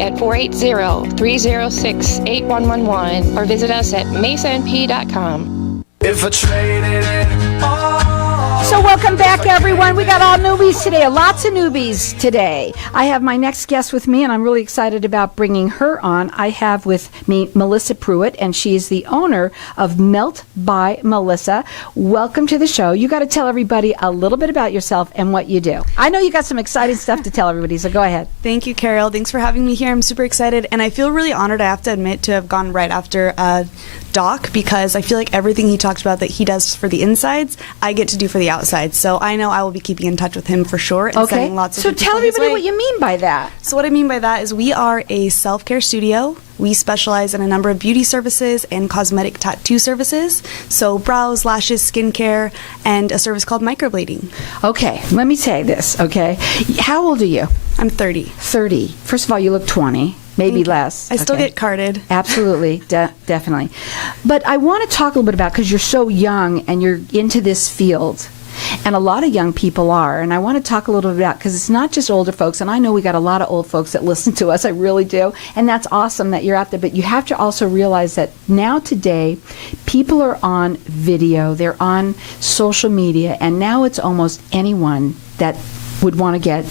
at 480-306-8111 or visit us at mesanp.com. If I traded it all. So welcome back, everyone. We got all newbies today, lots of newbies today. I have my next guest with me, and I'm really excited about bringing her on. I have with me Melissa Pruitt, and she is the owner of Melt by Melissa. Welcome to the show. You got to tell everybody a little bit about yourself and what you do. I know you got some exciting stuff to tell everybody, so go ahead. Thank you, Carol. Thanks for having me here. I'm super excited, and I feel really honored, I have to admit, to have gone right after Doc, because I feel like everything he talks about that he does for the insides, I get to do for the outsides. So I know I will be keeping in touch with him for sure and sending lots of So good tell people his everybody way. what you mean by that. So what I mean by that is we are a self-care studio. We specialize in a number of beauty services and cosmetic tattoo services. So brows, lashes, skincare, and a service called microblading. Okay, let me say this, okay? How old are you? I'm 30. 30. First of all, you look 20. Maybe less. I still Okay. get carded. Absolutely, definitely. But I want to talk a little bit about, because you're so young and you're into this field, and a lot of young people are, and I want to talk a little bit about, because it's not just older folks, and I know we got a lot of old folks that listen to us, I really do, and that's awesome that you're out there, but you have to also realize that now today, people are on video, they're on social media, and now it's almost anyone that would want to get,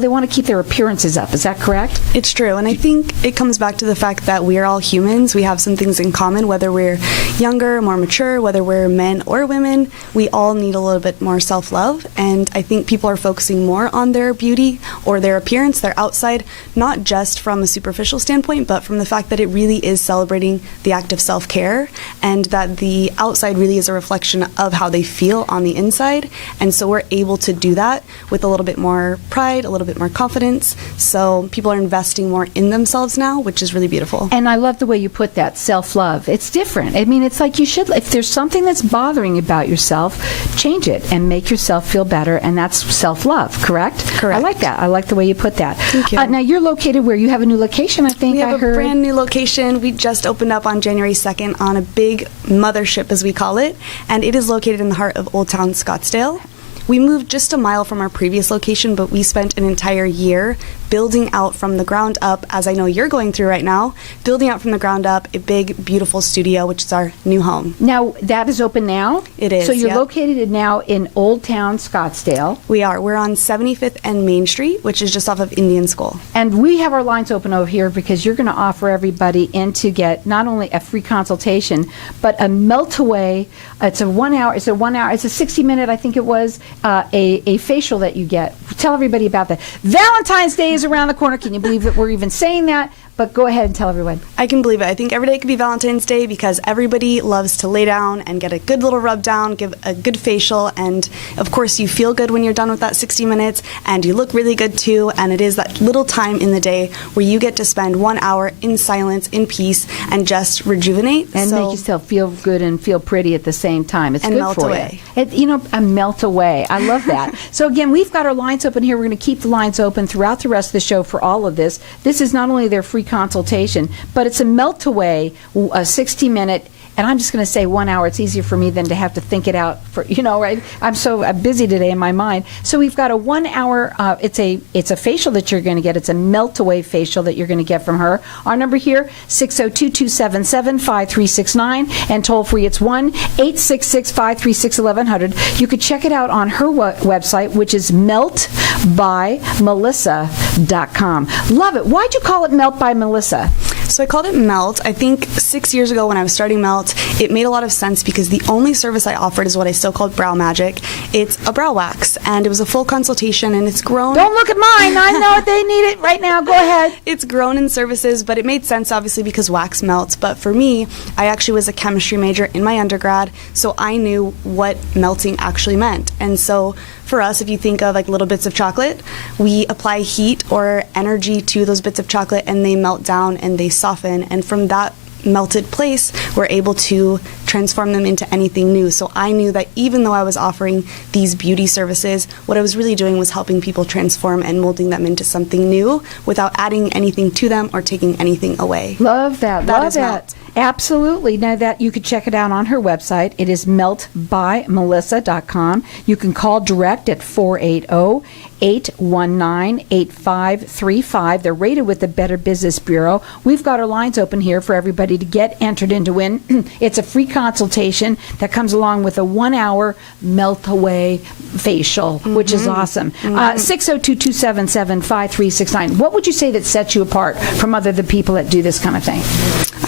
they want to keep their appearances up. Is that correct? It's true, and I think it comes back to the fact that we are all humans. We have some things in common, whether we're younger, more mature, whether we're men or women. We all need a little bit more self-love, and I think people are focusing more on their beauty or their appearance, their outside, not just from a superficial standpoint, but from the fact that it really is celebrating the act of self-care, and that the outside really is a reflection of how they feel on the inside, and so we're able to do that with a little bit more pride, a little bit more confidence. So people are investing more in themselves now, which is really beautiful. And I love the way you put that, self-love. It's different. I mean, it's like you should, if there's something that's bothering you about yourself, change it and make yourself feel better, and that's self-love, correct? Correct. I like that. I like the way you put that. Thank you. Now, you're located where? You have a new location, I think We have I heard. a brand new location. We just opened up on January 2nd on a big mothership, as we call it, and it is located in the heart of Old Town Scottsdale. We moved just a mile from our previous location, but we spent an entire year building out from the ground up, as I know you're going through right now, building out from the ground up a big, beautiful studio, which is our new home. Now, that is open now? It is, So you're yep. located now in Old Town Scottsdale. We are. We're on 75th and Main Street, which is just off of Indian School. And we have our lines open over here because you're going to offer everybody in to get not only a free consultation, but a melt away. It's a 1 hour, it's a 60-minute, I think it was, a facial that you get. Tell everybody about that. Valentine's Day is around the corner. Can you believe that we're even saying that? But go ahead and tell everyone. I can believe it. I think every day could be Valentine's Day because everybody loves to lay down and get a good little rub down, give a good facial, and of course you feel good when you're done with that 60 minutes, and you look really good too, and it is that little time in the day where you get to spend 1 hour in silence, in peace, and just rejuvenate. And make yourself feel good and feel pretty at the same time. It's and good melt for away. you. A melt away. I love that. So again, we've got our lines open here. We're going to keep the lines open throughout the rest of the show for all of this. This is not only their free consultation, but it's a melt away, a 60-minute. And I'm just going to say 1 hour. It's easier for me than to have to think it out for, right? I'm so busy today in my mind. So we've got a 1 hour, it's a facial that you're going to get. It's a melt away facial that you're going to get from her. Our number here, 602-277-5369, and toll free it's 1-866-536-1100. You could check it out on her website, which is meltbymelissa.com. Love it. Why'd you call it Melt by Melissa? So I called it Melt. I think 6 years ago when I was starting Melt, it made a lot of sense because the only service I offered is what I still called Brow Magic. It's a brow wax, and it was a full consultation, and it's grown. Don't look at mine. I know they need it right now. Go ahead. It's grown in services, but it made sense obviously because wax melts. But for me, I actually was a chemistry major in my undergrad, so I knew what melting actually meant. And so for us, if you think of like little bits of chocolate, we apply heat or energy to those bits of chocolate, and they melt down and they soften. And from that melted place, we're able to transform them into anything new. So I knew that even though I was offering these beauty services, what I was really doing was helping people transform and molding them into something new without adding anything to them or taking anything away. Love that. That Love is that. Melt. Absolutely. Now that you could check it out on her website. It is meltbymelissa.com. You can call direct at 480-819-8535. They're rated with the Better Business Bureau. We've got our lines open here for everybody to get entered in to win. It's a free consultation that comes along with a 1-hour melt away facial, which is awesome. 602-277-5369. What would you say that sets you apart from other the people that do this kind of thing?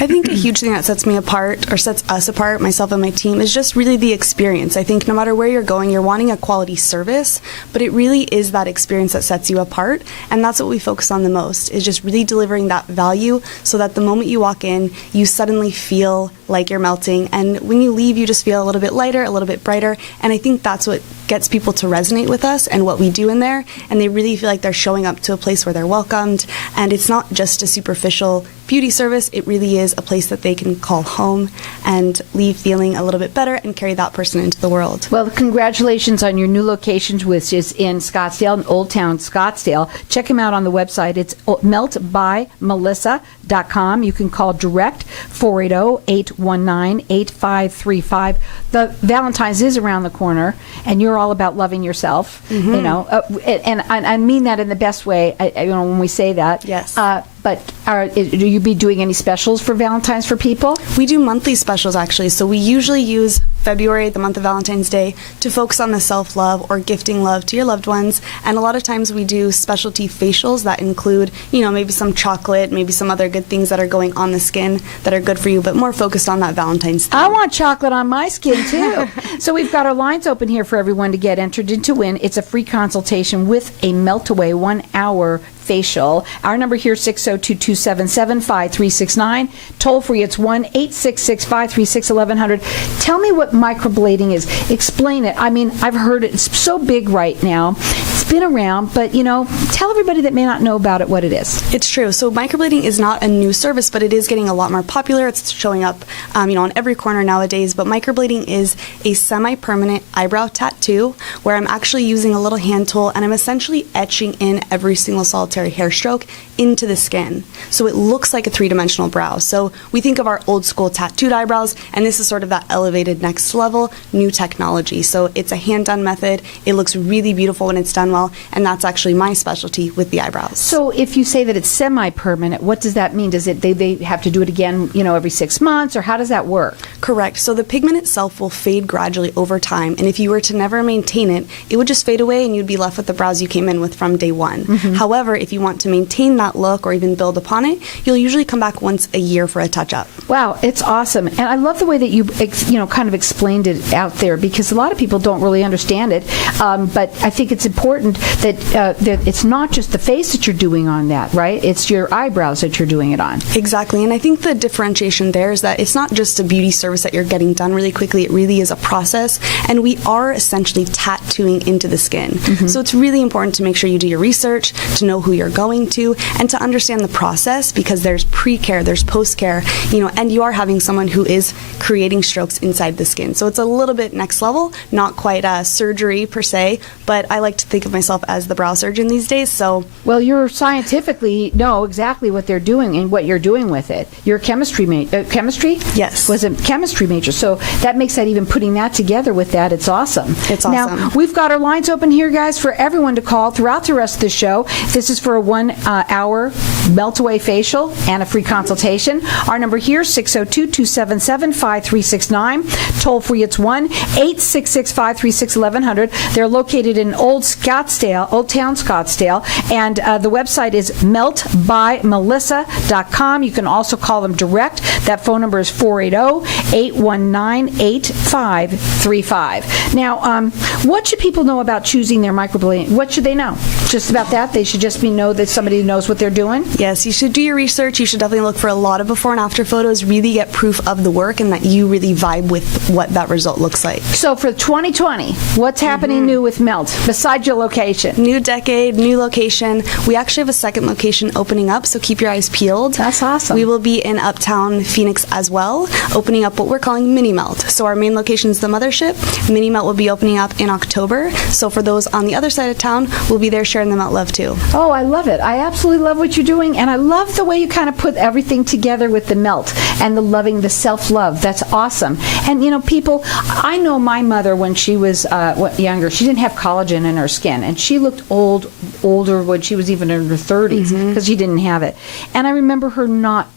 I think a huge thing that sets me apart, or sets us apart, myself and my team, is just really the experience. I think no matter where you're going, you're wanting a quality service, but it really is that experience that sets you apart, and that's what we focus on the most, is just really delivering that value so that the moment you walk in, you suddenly feel like you're melting, and when you leave, you just feel a little bit lighter, a little bit brighter, and I think that's what gets people to resonate with us and what we do in there, and they really feel like they're showing up to a place where they're welcomed, and it's not just a superficial beauty service, it really is a place that they can call home and leave feeling a little bit better and carry that person into the world. Well, congratulations on your new locations, which is in Scottsdale, in Old Town Scottsdale. Check them out on the website. It's meltbymelissa.com. You can call direct 480-819-8535. The Valentine's is around the corner, and you're all about loving yourself. You know, and I mean that in the best way. When we say that. Yes. But do you be doing any specials for Valentine's for people? We do monthly specials, actually. So we usually use February, the month of Valentine's Day, to focus on the self-love or gifting love to your loved ones. And a lot of times we do specialty facials that include, you know, maybe some chocolate, maybe some other good things that are going on the skin that are good for you, but more focused on that Valentine's Day. I want chocolate on my skin, too. So we've got our lines open here for everyone to get entered into win. It's a free consultation with a melt-away 1-hour facial. Our number here is 602-277-5369. Toll free, it's 1-866-536-1100. Tell me what microblading is. Explain it. I mean, I've heard it. It's so big right now. It's been around, but, you know, tell everybody that may not know about it what it is. It's true. So microblading is not a new service, but it is getting a lot more popular. It's showing up, on every corner nowadays. But microblading is a semi-permanent eyebrow tattoo where I'm actually using a little hand tool and I'm essentially etching in every single solitary hair stroke into the skin. So it looks like a three-dimensional brow. So we think of our old school tattooed eyebrows, and this is sort of that elevated next level, new technology. So it's a hand-done method. It looks really beautiful when it's done well, and that's actually my specialty with the eyebrows. So if you say that it's semi-permanent, what does that mean? Does it they have to do it again, every 6 months, or how does that work? Correct. So the pigment itself will fade gradually over time, and if you were to never maintain it, it would just fade away and you'd be left with the brows you came in with from day one. However, if you want to maintain that look or even build upon it, you'll usually come back once a year for a touch-up. Wow, it's awesome. And I love the way that you kind of explained it out there, because a lot of people don't really understand it. But I think it's important that it's not just the face that you're doing on that, right? It's your eyebrows that you're doing it on. Exactly. And I think the differentiation there is that it's not just a beauty service that you're getting done really quickly. It really is a process. And we are essentially tattooing into the skin. So it's really important to make sure you do your research, to know who you're going to, and to understand the process, because there's pre-care, there's post-care, and you are having someone who is creating strokes inside the skin. So it's a little bit next level, not quite a surgery per se, but I like to think of myself as the brow surgeon these days. So, well, you scientifically know exactly what they're doing and what you're doing with it. You're a chemistry major. Chemistry? Yes. Was a chemistry major. So that makes that, even putting that together with that, it's awesome. It's awesome. Now, we've got our lines open here, guys, for everyone to call throughout the rest of the show. This is for a 1-hour melt-away facial and a free consultation. Our number here, 602-277-5369. Toll free, it's 1-866-536-1100. They're located in Old Town Scottsdale, and the website is meltbymelissa.com. You can also call them direct. That phone number is 480-819-8535. Now, what should people know about choosing their microblading? What should they know? Just about that? They should just know that somebody knows what what they're doing? Yes, you should do your research. You should definitely look for a lot of before and after photos, really get proof of the work and that you really vibe with what that result looks like. So for 2020, what's happening new with Melt besides your location? New decade, new location. We actually have a second location opening up, so keep your eyes peeled. That's awesome. We will be in Uptown Phoenix as well, opening up what we're calling Mini Melt. So our main location is the mothership. Mini Melt will be opening up in October. So for those on the other side of town, we'll be there sharing the Melt love too. Oh, I love it. I absolutely love what you're doing, and I love the way you kind of put everything together with the Melt and the loving, the self-love. That's awesome. And, you know, people, I know my mother when she was younger, she didn't have collagen in her skin, and she looked older when she was even in her 30s because she didn't have it. And I remember her not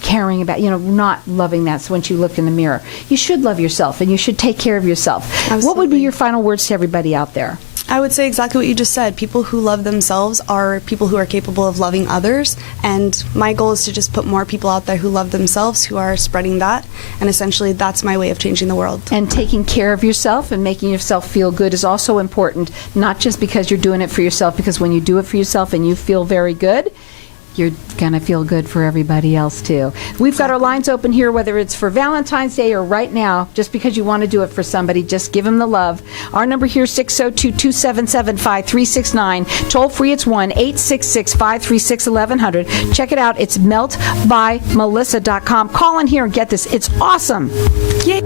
caring about, not loving that. So when she looked in the mirror, you should love yourself and you should take care of yourself. Absolutely. What would be your final words to everybody out there? I would say exactly what you just said. People who love themselves are people who are capable of loving others. And my goal is to just put more people out there who love themselves, who are spreading that. And essentially, that's my way of changing the world. And taking care of yourself and making yourself feel good is also important, not just because you're doing it for yourself, because when you do it for yourself and you feel very good, you're going to feel good for everybody else, too. We've got our lines open here, whether it's for Valentine's Day or right now. Just because you want to do it for somebody, just give them the love. Our number here is 602-277-5369. Toll free, it's 1-866-536-1100. Check it out. It's meltbymelissa.com. Call in here and get this. It's awesome. Yay!